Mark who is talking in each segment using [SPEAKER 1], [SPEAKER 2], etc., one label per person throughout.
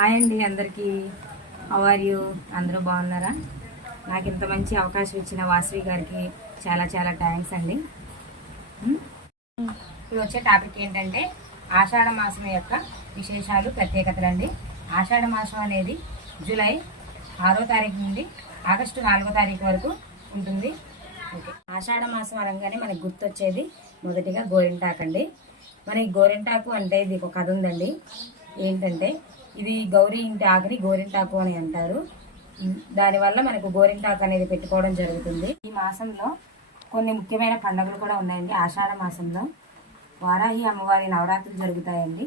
[SPEAKER 1] Hi అండి అందరికీ. Are you అందరూ బాగున్నారా? నాకు ఇంత మంచి అవకాశం ఇచ్చిన వాసవి గారికి చాలా చాలా థ్యాంక్స్ అండి. Hmm? ఇప్పుడు వచ్చే టాపిక్ ఏంటంటే ఆషాఢ మాసం యొక్క విశేషాలు ప్రత్యేకతలు అండి ఆషాఢ మాసం అనేది జూలై ఆరో తారీఖు నుండి ఆగస్టు నాలుగో తారీఖు వరకు ఉంటుంది. ఓకే ఆషాఢ మాసం అనగానే మనకి గుర్తొచ్చేది మొదటిగా గోరింటాకు అండి మనకి గోరింటాకు అంటే ఇది ఒక కథ ఉందండి. ఏంటంటే ఇది గౌరీ ఇంటి ఆకుని గోరింటాకు అని అంటారు. దానివల్ల మనకు గోరింటాకు అనేది పెట్టుకోవడం జరుగుతుంది. ఈ మాసంలో కొన్ని ముఖ్యమైన పండుగలు కూడా ఉన్నాయండి. ఆషాఢ మాసంలో వారాహి అమ్మవారి నవరాత్రులు జరుగుతాయండి.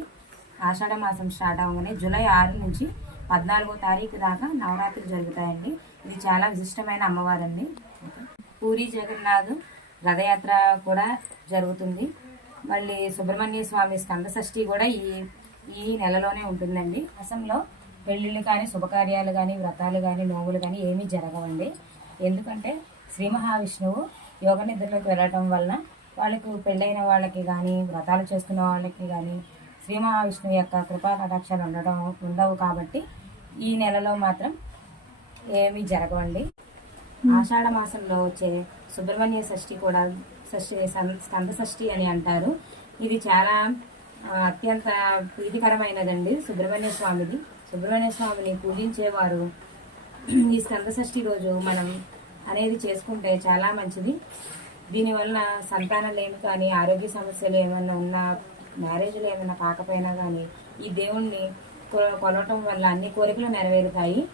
[SPEAKER 1] ఆషాఢ మాసం స్టార్ట్ అవ్వగానే జూలై ఆరు నుంచి పద్నాలుగో తారీఖు దాకా నవరాత్రులు జరుగుతాయండి. ఇది చాలా విశిష్టమైన అమ్మవారండి. పూరి జగన్నాథ్ రథయాత్ర కూడా జరుగుతుంది. మళ్ళీ సుబ్రహ్మణ్య స్వామి స్కంద షష్ఠి కూడా ఈ ఈ నెలలోనే ఉంటుందండి. మాసంలో పెళ్ళిళ్ళు కానీ శుభకార్యాలు కానీ వ్రతాలు కానీ నోవులు కానీ ఏమీ జరగవండి. ఎందుకంటే శ్రీ మహావిష్ణువు యోగ నిద్రలోకి వెళ్ళటం వలన వాళ్ళకు పెళ్ళైన వాళ్ళకి కానీ వ్రతాలు చేసుకున్న వాళ్ళకి కానీ శ్రీ మహావిష్ణువు యొక్క కృపా కటాక్షాలు ఉండడం ఉండవు కాబట్టి ఈ నెలలో మాత్రం ఏమీ జరగవండి. ఆషాఢ మాసంలో వచ్చే సుబ్రహ్మణ్య షష్ఠి కూడా షష్ఠి స్కంద షష్ఠి అని అంటారు. ఇది చాలా అత్యంత ప్రీతికరమైనదండి సుబ్రహ్మణ్య స్వామిది. సుబ్రహ్మణ్య స్వామిని పూజించేవారు ఈ స్కంద షష్ఠి రోజు మనం అనేది చేసుకుంటే చాలా మంచిది. దీనివల్ల సంతానం లేని కానీ ఆరోగ్య సమస్యలు ఏమైనా ఉన్నా మ్యారేజ్లు ఏమైనా కాకపోయినా కానీ ఈ దేవుణ్ణి కొ- కొలవటం వల్ల అన్ని కోరికలు నెరవేరుతాయి.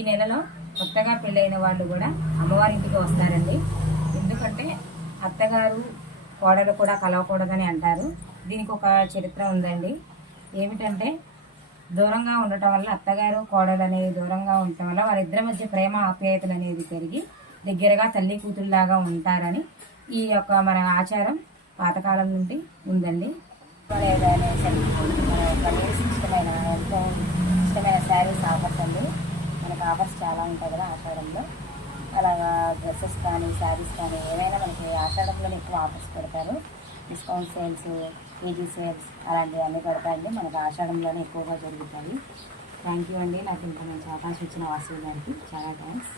[SPEAKER 1] ఈ నెలలో కొత్తగా పెళ్ళైన వాళ్ళు కూడా అమ్మవారింటికి వస్తారండి. ఎందుకంటే అత్తగారు కోడలు కూడా కలవకూడదని అంటారు. దీనికి ఒక చరిత్ర ఉందండి. ఏమిటంటే దూరంగా ఉండటం వల్ల అత్తగారు కోడలు అనేది దూరంగా ఉండటం వల్ల వారిద్దరి మధ్య ప్రేమ ఆప్యాయతలు అనేది పెరిగి దగ్గరగా తల్లి కూతురులాగా ఉంటారని ఈ యొక్క మన ఆచారం పాతకాలం నుండి ఉందండి. ఇష్టమైన ఎంతో ఇష్టమైన శారీస్ ఆఫర్స్ అండి. మనకు ఆఫర్స్ చాలా ఉంటాయి కదా ఆషాఢంలో అలాగా డ్రెస్సెస్ కానీ శారీస్ కానీ ఏమైనా మనకి ఆషాఢంలోనే ఎక్కువ ఆఫర్స్ పెడతారు. డిస్కౌంట్ సేల్స్ కేజీ సేల్స్ అలాంటివి అన్నీ పెడతాయండి మనకు ఆషాఢంలోనే ఎక్కువగా జరుగుతాయి. థ్యాంక్ యూ అండి. నాకు ఇంత మంచి అవకాశం ఇచ్చిన వాసు గారికి. చాలా థ్యాంక్స్